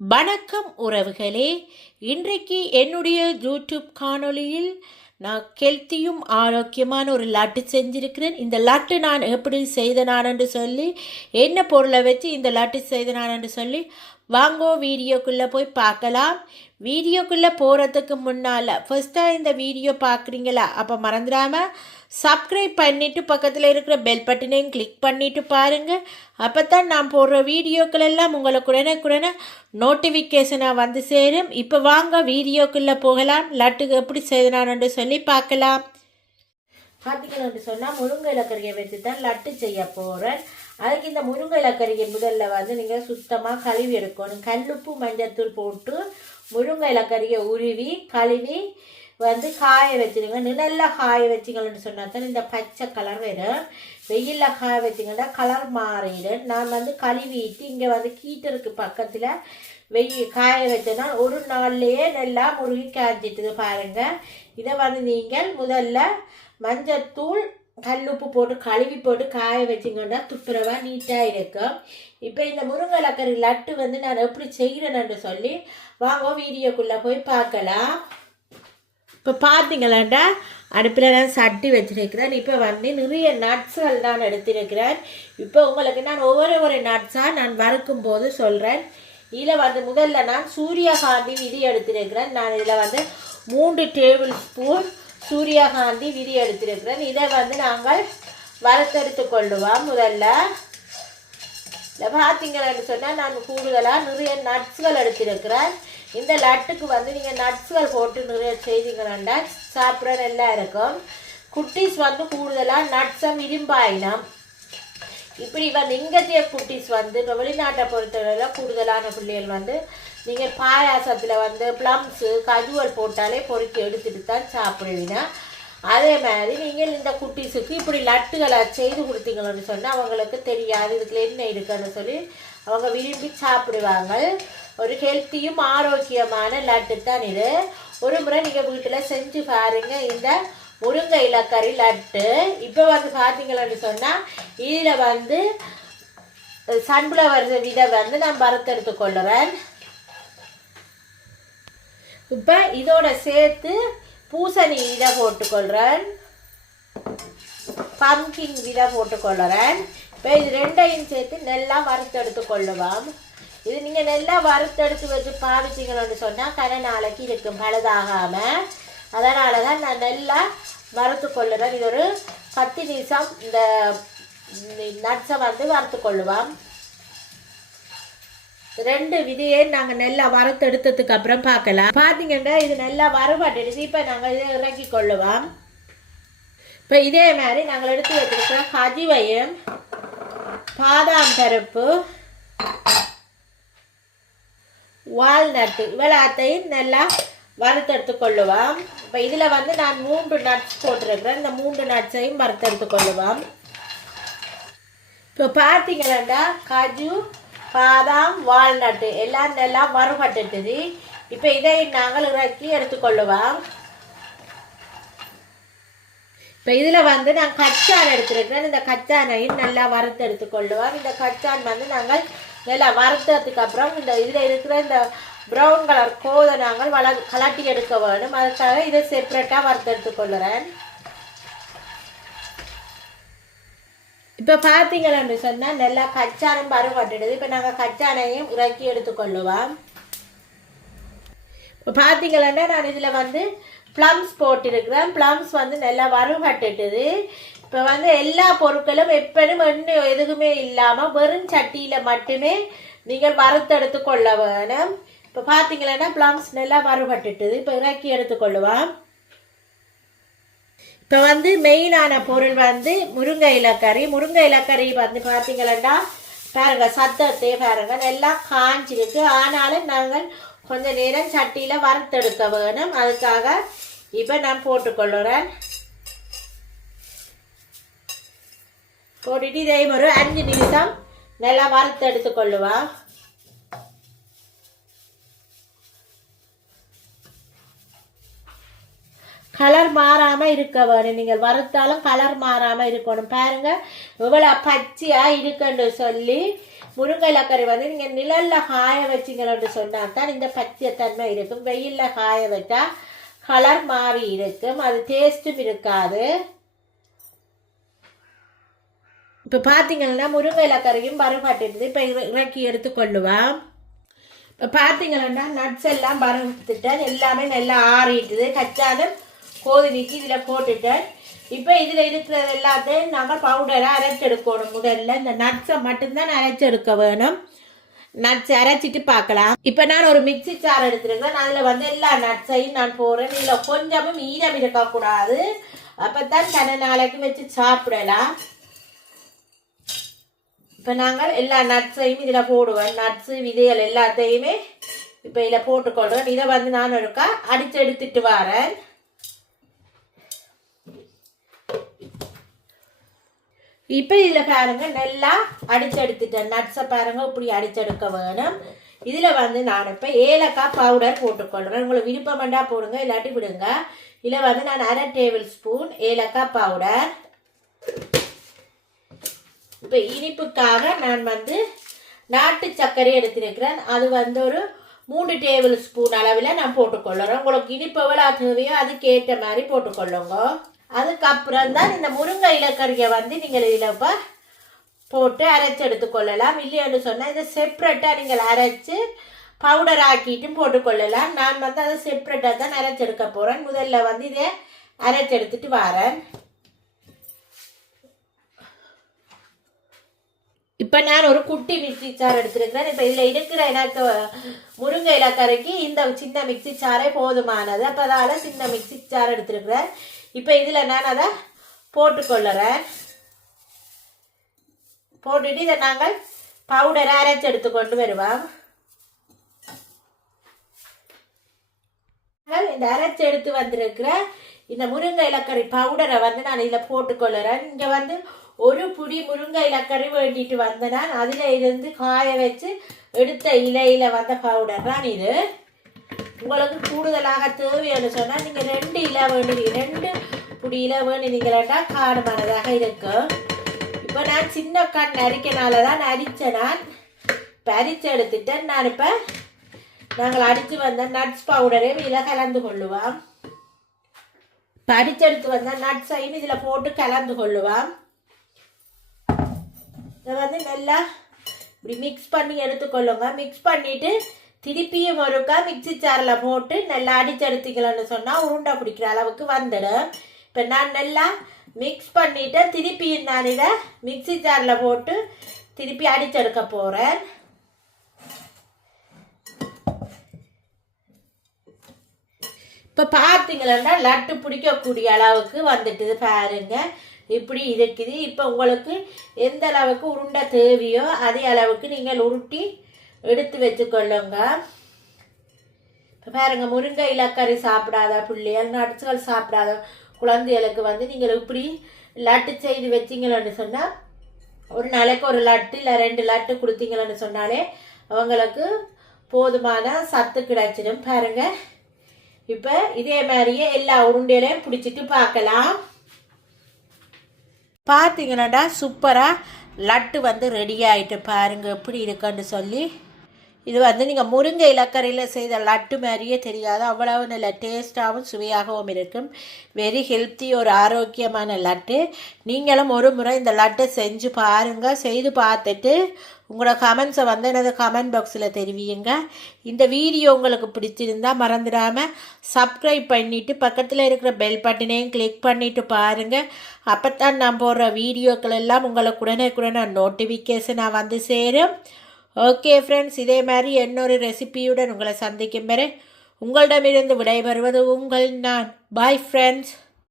வணக்கம் உறவுகளே. இன்றைக்கு என்னுடைய யூடியூப் காணொளியில் நான் ஹெல்த்தியும் ஆரோக்கியமான ஒரு லட்டு செஞ்சிருக்கிறேன். இந்த லட்டு நான் எப்படி செய்தனான்னு சொல்லி, என்ன பொருளை வச்சு இந்த லட்டு செய்தனான்னு சொல்லி வாங்கோ வீடியோக்குள்ளே போய் பார்க்கலாம். வீடியோக்குள்ளே போகிறதுக்கு முன்னால் ஃபஸ்ட்டாக இந்த வீடியோ பார்க்குறீங்களா? அப்போ மறந்துடாமல் சப்ஸ்கிரைப் பண்ணிவிட்டு பக்கத்தில் இருக்கிற பெல் பட்டனையும் கிளிக் பண்ணிவிட்டு பாருங்கள். அப்போ தான் நான் போடுற வீடியோக்கள் எல்லாம் உங்களுக்கு உடனே நோட்டிஃபிகேஷனாக வந்து சேரும். இப்போ வாங்க வீடியோக்குள்ளே போகலாம். லட்டுக்கு எப்படி செய்யலான்னு சொல்லி பார்க்கலாம். பார்த்தீங்கன்னு சொன்னால் முருங்கை இலக்கறியை வச்சு தான் லட்டு செய்ய போகிறேன். அதுக்கு இந்த முருங்கை இலக்கறியை முதல்ல வந்து நீங்கள் சுத்தமாக கழுவி எடுக்கணும். கல்லுப்பு மஞ்சத்தூள் போட்டு முருங்கை இலக்கறியை உருவி கழுவி வந்து காய வச்சுருங்க. நிழலில் காய வச்சிங்கன்னு சொன்னால் தான் இந்த பச்சை கலர் வரும். வெயிலில் காய வச்சிங்கன்னா கலர் மாறிடும். நான் வந்து கழுவிட்டு இங்கே வந்து கீட்டருக்கு பக்கத்தில் காய வச்சேன்னா ஒரு நாள்லேயே நல்லா முருகி காய்ச்சிட்டுது பாருங்கள். இதை வந்து நீங்கள் முதல்ல மஞ்சத்தூள் கல்லுப்பு போட்டு கழுவி போட்டு காய வச்சிங்கன்னா துப்புரவாக நீட்டாக இருக்கும். இப்போ இந்த முருங்கை இலக்கறி லட்டு வந்து நான் எப்படி செய்கிறேன்னு சொல்லி வாங்க வீடியோக்குள்ளே போய் பார்க்கலாம். இப்போ பார்த்தீங்களாண்டா அடுப்பில் நான் சட்டி வச்சுருக்கிறேன். இப்போ வந்து நிறைய நட்ஸுகள் நான் எடுத்திருக்கிறேன். இப்போ உங்களுக்கு நான் ஒவ்வொரு நட்ஸாக நான் வறுக்கும் போது சொல்கிறேன். இதில் வந்து முதல்ல நான் சூரியகாந்தி விதி எடுத்திருக்கிறேன். நான் இதில் வந்து 3 டேபிள் ஸ்பூன் சூரியகாந்தி விதி எடுத்திருக்கிறேன். இதை வந்து நாங்கள் வறுத்தெடுத்து கொள்ளுவோம். முதல்ல இதை பார்த்தீங்கன்னு சொன்னால் நான் கூடுதலாக நிறைய நட்ஸுகள் எடுத்திருக்கிறேன். இந்த லட்டுக்கு வந்து நீங்கள் நட்ஸுகள் போட்டு நிறைய செய்தீங்கன்னா சாப்பிட்ற நல்லா இருக்கும். குட்டீஸ் வந்து கூடுதலாக நட்ஸை விரும்பாயினம். இப்படி வந்து இங்கத்திய குட்டீஸ் வந்து இப்போ வெளிநாட்டை பொறுத்தவரையில் கூடுதலான பிள்ளைகள் வந்து நீங்கள் பாயாசத்தில் வந்து ப்ளம்ஸு கஜுவல் போட்டாலே பொறுக்கி எடுத்துகிட்டு தான் சாப்பிடுவீங்க. அதே மாதிரி நீங்கள் இந்த குட்டீஸுக்கு இப்படி லட்டுகளை செய்து கொடுத்தீங்கன்னு சொன்னால் அவங்களுக்கு தெரியாது இதுக்குள்ள என்ன இருக்குன்னு சொல்லி அவங்க விரும்பி சாப்பிடுவாங்க. ஒரு ஹெல்த்தியும் ஆரோக்கியமான லட்டு தான் இது. ஒரு முறை நீங்கள் வீட்டில் செஞ்சு பாருங்கள் இந்த முருங்கை இலக்கறி லட்டு. இப்போ வந்து பார்த்தீங்கன்னு சொன்னால் இதில் வந்து சன்ஃப்ளவர் விதை வந்து நான் வறுத்தெடுத்து கொள்ளுறேன். இப்போ இதோட சேர்த்து பூசணி விதை போட்டுக்கொள்கிறேன், பம்கின் விதை போட்டுக்கொள்கிறேன். இப்போ இது ரெண்டையும் சேர்த்து நல்லா வறுத்தெடுத்து கொள்ளுவோம். இது நீங்கள் நல்லா வறுத்தெடுத்து வச்சு பாவிச்சிங்கன்னு சொன்னால் கரை நாளைக்கு இருக்கும் பழுதாகாமல். அதனால தான் நான் நல்லா வறுத்து கொள்ளுறேன். இது ஒரு 10 நிமிஷம் இந்த நட்ஸை வந்து வறுத்து கொள்ளுவோம். 2 விதையை நாங்கள் நல்லா வறுத்தெடுத்ததுக்கு அப்புறம் பார்க்கலாம். பார்த்தீங்கன்னா இது நல்லா வறுபட்டுடுச்சு. இப்போ நாங்கள் இதை இறக்கி கொள்ளுவோம். இப்போ இதே மாதிரி நாங்கள் எடுத்து வச்சுருக்கிற கஜுவையும் பாதாம் பருப்பு வால்நட்டு இவ்வளோத்தையும் நல்லா வறுத்தெடுத்து கொள்ளுவோம். இப்போ இதில் வந்து நான் 3 நட்ஸ் போட்டிருக்கிறேன். இந்த 3 நட்ஸையும் வறுத்தெடுத்து கொள்ளுவோம். இப்போ பார்த்தீங்கன்னா கஜு பாதாம் வால்நட்டு எல்லாம் நல்லா வறுபட்டுட்டுது. இப்போ இதை நாங்கள் இறக்கி எடுத்துக்கொள்ளுவோம். இப்போ இதில் வந்து நான் கச்சான் எடுத்துருக்கிறேன். இந்த கச்சானையும் நல்லா வறுத்து எடுத்துக்கொள்ளுவோம். இந்த கச்சான் வந்து நாங்கள் நல்லா வறுத்ததுக்கு அப்புறம் இந்த இதில் இருக்கிற இந்த ப்ரௌன் கலர் கோதை நாங்கள் கலட்டி எடுக்க வேணும். அதுக்காக இதை செப்ரேட்டாக வறுத்து எடுத்துக்கொள்ளுறேன். இப்போ பார்த்தீங்கன்னு சொன்னால் நல்லா கச்சானம் வறுபட்டுடுது. இப்போ நாங்கள் கச்சானையும் இறக்கி எடுத்துக்கொள்ளுவோம். இப்போ பார்த்தீங்கன்னா நான் இதில் வந்து ப்ளம்ஸ் போட்டிருக்கிறேன். ப்ளம்ஸ் வந்து நல்லா வறுபட்டுட்டுது. இப்போ வந்து எல்லா பொருட்களும் எப்பவும் எண்ணெய் எதுவுமே இல்லாமல் வெறும் சட்டியில் மட்டுமே நீங்கள் வறுத்தெடுத்து கொள்ள வேணும். இப்போ பார்த்தீங்கன்னா ப்ளம்ஸ் நல்லா வறுபட்டுட்டுது. இப்போ இறக்கி எடுத்துக்கொள்ளுவோம். இப்போ வந்து மெயினான பொருள் வந்து முருங்கை இலக்கறி. முருங்கை இலக்கறி வந்து பார்த்தீங்கன்னா பாருங்கள் சத்தத்தை பாருங்கள் நல்லா காஞ்சிருக்கு. ஆனாலும் நாங்கள் கொஞ்சம் நேரம் சட்டியில் வறுத்தெடுக்க வேணும். அதுக்காக இப்போ நான் போட்டுக்கொள்ளுறேன். போட்டுட்டு இதே ஒரு 5 நிமிஷம் நல்லா வறுத்தெடுத்து கொள்ளுவோம். கலர் மாறாமல் இருக்க வேணும். நீங்கள் வறுத்தாலும் கலர் மாறாமல் இருக்கணும். பாருங்கள் எவ்வளோ பச்சையாக இருக்குன்னு சொல்லி முருங்கை இலக்கறி வந்து நீங்கள் நிழலில் காய வச்சிங்கன்னு சொன்னால் தான் இந்த பச்சைத்தன்மை இருக்கும். வெயிலில் காய வச்சா கலர் மாறி இருக்கும், அது டேஸ்ட்டும் இருக்காது. இப்போ பார்த்தீங்கன்னா முருங்கை இலக்கறியும் பருப்பாட்டிட்டு இப்போ இறக்கி எடுத்துக்கொள்ளுவேன். இப்போ பார்த்தீங்கன்னா நட்ஸ் எல்லாம் பருத்துட்டேன், எல்லாமே நல்லா ஆறிட்டுது. கச்சாலும் கோதி நீக்கி இதில் போட்டுட்டேன். இப்போ இதில் இருக்கிறது எல்லாத்தையும் நாங்கள் பவுடரை அரைச்செடுக்கணும். முதல்ல இந்த நட்ஸை மட்டும்தான் அரைச்செடுக்க வேணும். நட்ஸ் அரைச்சிட்டு பார்க்கலாம். இப்போ நான் ஒரு மிக்சி சார் எடுத்துருக்கேன். அதில் வந்து எல்லா நட்ஸையும் நான் போடுறேன். இதில் கொஞ்சமும் ஈரம் இருக்கக்கூடாது, அப்போ தான் தன நாளைக்கு வச்சு சாப்பிடலாம். இப்போ நாங்கள் எல்லா நட்ஸையும் இதில் போடுவேன். நட்ஸு விதைகள் எல்லாத்தையுமே இப்போ இதில் போட்டுக்கொள்கிறேன். இதை வந்து நான் ஒருக்கா அடித்து எடுத்துட்டு வரேன். இப்போ இதில் பாருங்கள் நல்லா அடித்து எடுத்துட்டேன். நட்ஸை பாருங்கள் இப்படி அடிச்செடுக்க வேணும். இதில் வந்து நான் இப்போ ஏலக்காய் பவுடர் போட்டுக்கொள்கிறேன். உங்களுக்கு விருப்பம் வேண்டாம் போடுங்க, இல்லாட்டி விடுங்க. இதில் வந்து நான் 1/2 டேபிள் ஸ்பூன் ஏலக்காய் பவுடர். இப்போ இனிப்புக்காக நான் வந்து நாட்டு சர்க்கரை எடுத்திருக்கிறேன். அது வந்து ஒரு 3 டேபிள் ஸ்பூன் அளவில் நான் போட்டுக்கொள்ளுறேன். உங்களுக்கு இனிப்பு எவ்வளோ தேவையோ அதுக்கேற்ற மாதிரி போட்டுக்கொள்ளுங்க. அதுக்கப்புறம் தான் இந்த முருங்கை இலக்கறியை வந்து நீங்கள் இதில் இப்போ போட்டு அரைச்சி எடுத்துக்கொள்ளலாம். இல்லைன்னு சொன்னால் இதை செப்ரேட்டாக நீங்கள் அரைச்சி பவுடர் ஆக்கிட்டும் போட்டுக்கொள்ளலாம். நான் வந்து அதை செப்ரேட்டாக தான் அரைச்செடுக்க போகிறேன். முதல்ல வந்து இதை அரைச்செடுத்துட்டு வரேன். இப்போ நான் ஒரு குட்டி மிக்சி சார் எடுத்துருக்கிறேன். இப்போ இதில் இருக்கிற எனக்கு முருங்கை இலக்கறிக்கு இந்த சின்ன மிக்சி சாரே போதுமானது. அப்போ அதால் சின்ன மிக்சி சார் எடுத்துருக்கிறேன். இப்போ இதில் நான் அதை போட்டுக்கொள்ளுறேன். போட்டுட்டு இதை நாங்கள் பவுடரை அரைச்சி எடுத்து கொண்டு வருவோம். இந்த அரைச்சி எடுத்து வந்திருக்கிற இந்த முருங்கை இலக்கறி பவுடரை வந்து நான் இதில் போட்டுக்கொள்ளுறேன். இங்கே வந்து ஒரு புடி முருங்கை இலக்கறி வேண்டிட்டு வந்தேன். நான் அதில் இருந்து காய வச்சு எடுத்த இலையில் வந்த பவுடர் தான் இது. உங்களுக்கு கூடுதலாக தேவைன்னு சொன்னால் நீங்கள் 2 இலை வேண்டினீங்க, 2 புடி இலை வேண்டினீங்களா காடுமானதாக இருக்கும். இப்போ நான் சின்ன கண் அரிக்கனால தான் அரித்தேன். நான் இப்போ அரித்து எடுத்துட்டேன். நான் இப்போ நாங்கள் அடித்து வந்த நட்ஸ் பவுடரையும் இதில் கலந்து கொள்ளுவோம். இப்போ அடித்து எடுத்து வந்த நட்ஸையும் இதில் போட்டு கலந்து கொள்ளுவோம். இதை வந்து நல்லா இப்படி மிக்ஸ் பண்ணி எடுத்துக்கொள்ளுங்க. மிக்ஸ் பண்ணிவிட்டு திருப்பியும் ஒருக்கா மிக்சி சாரில் போட்டு நல்லா அடித்து எடுத்துக்கலான்னு சொன்னால் உருண்டை பிடிக்கிற அளவுக்கு வந்துடும். இப்போ நான் நல்லா மிக்ஸ் பண்ணிவிட்டு திருப்பியும் நான் இதை மிக்சி சாரில் போட்டு திருப்பி அடிச்செடுக்க போகிறேன். இப்போ பார்த்தீங்களா லட்டு பிடிக்கக்கூடிய அளவுக்கு வந்துட்டுது பாருங்க. இப்படி இருக்குது. இப்போ உங்களுக்கு எந்த அளவுக்கு உருண்டை தேவையோ அதே அளவுக்கு நீங்கள் உருட்டி எடுத்து வச்சுக்கொள்ளுங்க. இப்போ பாருங்க, முருங்கை இலக்கறி சாப்பிடாத பிள்ளைகள், நட்ஸுகள் சாப்பிடாத குழந்தைகளுக்கு வந்து நீங்கள் இப்படி லட்டு செய்து வச்சிங்கன்னு சொன்னால் ஒரு நாளைக்கு ஒரு லட்டு இல்லை 2 லட்டு கொடுத்தீங்கன்னு சொன்னாலே அவங்களுக்கு போதுமான சத்து கிடைச்சிடும். பாருங்க, இப்போ இதே மாதிரியே எல்லா உருண்டையிலையும் பிடிச்சிட்டு பார்க்கலாம். பார்த்தீங்கன்னாடா சூப்பராக லட்டு வந்து ரெடி ஆகிட்டு பாருங்கள் எப்படி இருக்குன்னு சொல்லி. இது வந்து நீங்கள் முருங்கை இலக்கறியில் செய்த லட்டு மாதிரியே தெரியாது, அவ்வளவு நல்ல டேஸ்ட்டாகவும் சுவையாகவும் இருக்கும். வெரி ஹெல்த்தி, ஒரு ஆரோக்கியமான லட்டு. நீங்களும் ஒரு முறை இந்த லட்டை செஞ்சு பாருங்கள். செய்து பார்த்துட்டு உங்களோட கமெண்ட்ஸை வந்து எனது கமெண்ட் பாக்ஸில் தெரிவியுங்க. இந்த வீடியோ உங்களுக்கு பிடிச்சிருந்தால் மறந்துடாமல் சப்ஸ்கிரைப் பண்ணிவிட்டு பக்கத்தில் இருக்கிற பெல் பட்டனையும் கிளிக் பண்ணிவிட்டு பாருங்கள். அப்போ தான் நான் போடுற வீடியோக்கள் எல்லாம் உங்களுக்கு உடனே நோட்டிஃபிகேஷனாக வந்து சேரும். ஓகே ஃப்ரெண்ட்ஸ், இதே மாதிரி இன்னொரு ரெசிபியுடன் உங்களை சந்திக்கும் வரை உங்களிடமிருந்து விடைபெறுவது உங்கள் நான். Bye friends.